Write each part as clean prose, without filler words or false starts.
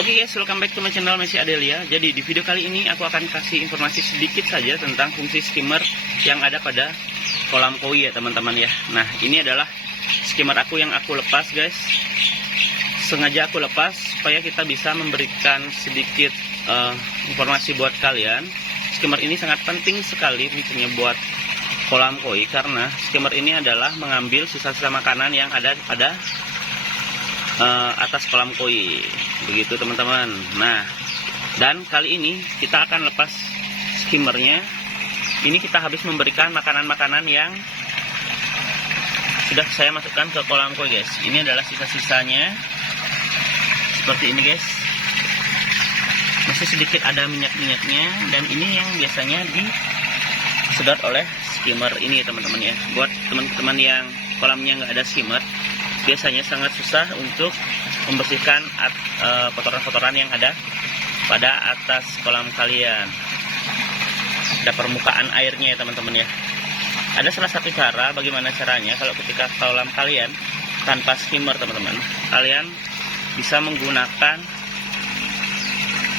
Oke guys, welcome back to my channel Messi Adelia. Jadi di video kali ini aku akan kasih informasi sedikit saja tentang fungsi skimmer yang ada pada kolam koi ya teman-teman ya. Nah ini adalah skimmer aku yang aku lepas guys. Sengaja aku lepas supaya kita bisa memberikan sedikit informasi buat kalian. Skimmer ini sangat penting sekali fungsinya buat kolam koi, karena skimmer ini adalah mengambil sisa-sisa makanan yang ada pada atas kolam koi, begitu teman-teman. Nah, dan kali ini kita akan lepas skimmernya. Ini kita habis memberikan makanan-makanan yang sudah saya masukkan ke kolam koi guys. Ini adalah sisa-sisanya seperti ini guys. Masih sedikit ada minyak-minyaknya, dan ini yang biasanya disedot oleh skimmer ini teman-teman ya. Buat teman-teman yang kolamnya nggak ada skimmer, biasanya sangat susah untuk membersihkan kotoran-kotoran yang ada pada atas kolam kalian. Ada permukaan airnya ya teman-teman ya. Ada salah satu cara, bagaimana caranya kalau ketika kolam kalian tanpa skimmer teman-teman, kalian bisa menggunakan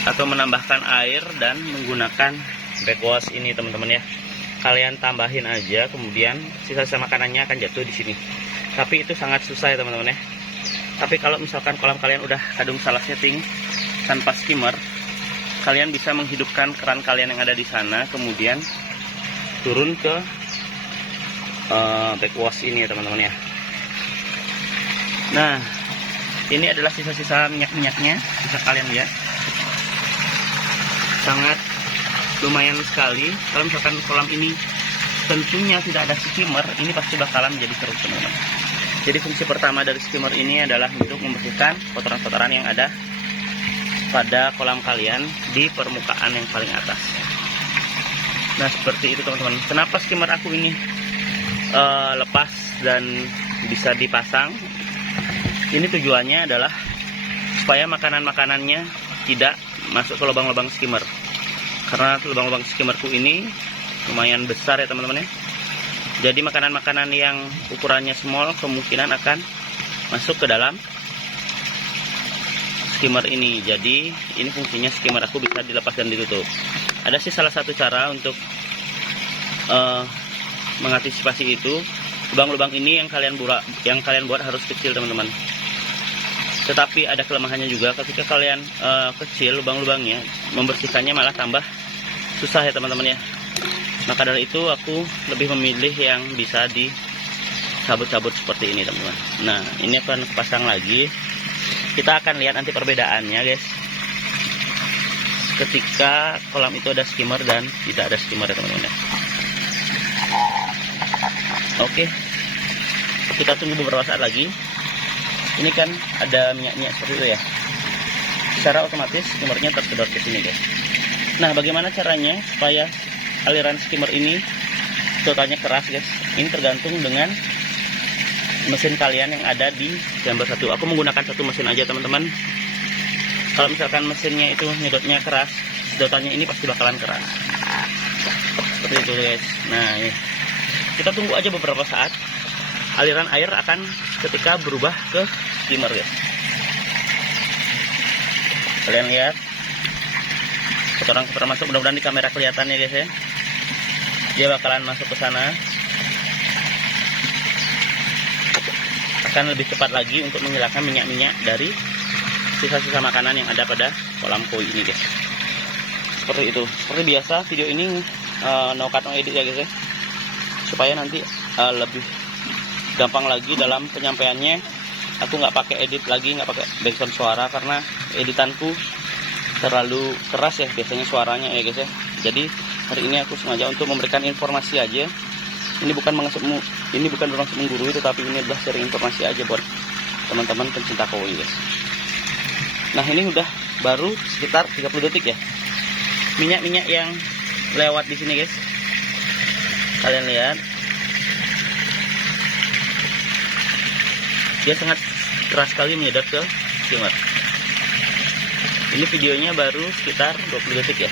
atau menambahkan air dan menggunakan backwash ini teman-teman ya. Kalian tambahin aja, kemudian sisa-sisa makanannya akan jatuh di sini. Tapi itu sangat susah ya teman-teman ya. Tapi kalau misalkan kolam kalian udah kadung salah setting tanpa skimmer, kalian bisa menghidupkan keran kalian yang ada di sana, kemudian turun ke backwash ini ya teman-teman ya. Nah, ini adalah sisa-sisa minyak-minyaknya, bisa kalian lihat. Sangat lumayan sekali. Kalau misalkan kolam ini tentunya tidak ada skimmer, ini pasti bakalan menjadi keruh teman-teman. Jadi fungsi pertama dari skimmer ini adalah untuk membersihkan kotoran-kotoran yang ada pada kolam kalian di permukaan yang paling atas. Nah seperti itu teman-teman. Kenapa skimmer aku ini lepas dan bisa dipasang? Ini tujuannya adalah supaya makanan-makanannya tidak masuk ke lubang-lubang skimmer. Karena lubang-lubang skimmerku ini lumayan besar ya teman-teman ya. Jadi makanan-makanan yang ukurannya small kemungkinan akan masuk ke dalam skimmer ini. Jadi ini fungsinya skimmer aku bisa dilepas dan ditutup. Ada sih salah satu cara untuk mengantisipasi itu. Lubang-lubang ini yang kalian buat harus kecil teman-teman. Tetapi ada kelemahannya juga, ketika kalian kecil lubang-lubangnya, membersihkannya malah tambah susah ya teman-teman ya. Maka dari itu aku lebih memilih yang bisa dicabut-cabut seperti ini teman-teman. Nah ini akan pasang lagi. Kita akan lihat nanti perbedaannya guys, ketika kolam itu ada skimmer dan tidak ada skimmer ya teman-teman ya. Oke, kita tunggu beberapa saat lagi. Ini kan ada minyak-minyak seperti itu ya. Secara otomatis skimmernya tersedot ke sini guys. Nah bagaimana caranya supaya aliran skimmer ini totalnya keras guys? Ini tergantung dengan mesin kalian yang ada di chamber 1. Aku menggunakan satu mesin aja teman-teman. Kalau misalkan mesinnya itu nyedotnya keras, sedotannya ini pasti bakalan keras seperti itu guys. Nah ini kita tunggu aja beberapa saat. Aliran air akan ketika berubah ke skimmer guys. Kalian lihat kotoran-kotoran masuk, mudah-mudahan di kamera kelihatan ya guys ya. Dia bakalan masuk ke sana. Akan lebih cepat lagi untuk menghilangkan minyak-minyak dari sisa-sisa makanan yang ada pada kolam koi ini guys. Seperti itu. Seperti biasa video ini no cut no edit ya guys ya. Supaya nanti lebih gampang lagi dalam penyampaiannya. Aku nggak pakai edit lagi, nggak pakai background suara, karena editanku terlalu keras ya biasanya suaranya ya guys ya. Jadi hari ini aku sengaja untuk memberikan informasi aja. Ini bukan bermaksud menggurui, tetapi ini adalah sharing informasi aja buat teman-teman pencinta koi guys. Nah ini udah baru sekitar 30 detik ya. Minyak-minyak yang lewat di sini guys. Kalian lihat. Dia sangat keras sekali menyedot ke skimmer. Ini videonya baru sekitar 20 detik ya.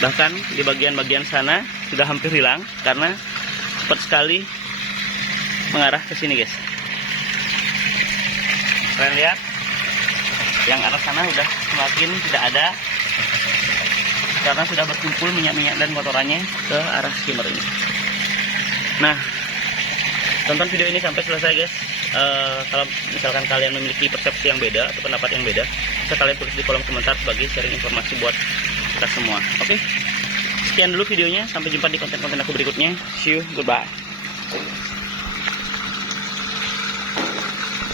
Bahkan di bagian-bagian sana sudah hampir hilang karena cepat sekali mengarah ke sini guys. Kalian lihat, yang arah sana udah semakin tidak ada karena sudah berkumpul minyak-minyak dan kotorannya ke arah skimmer ini. Nah, tonton video ini sampai selesai guys. Kalau misalkan kalian memiliki persepsi yang beda atau pendapat yang beda, bisa kalian tulis di kolom komentar sebagai sharing informasi buat kita semua. Oke, sekian dulu videonya, sampai jumpa di konten-konten aku berikutnya. See you, goodbye.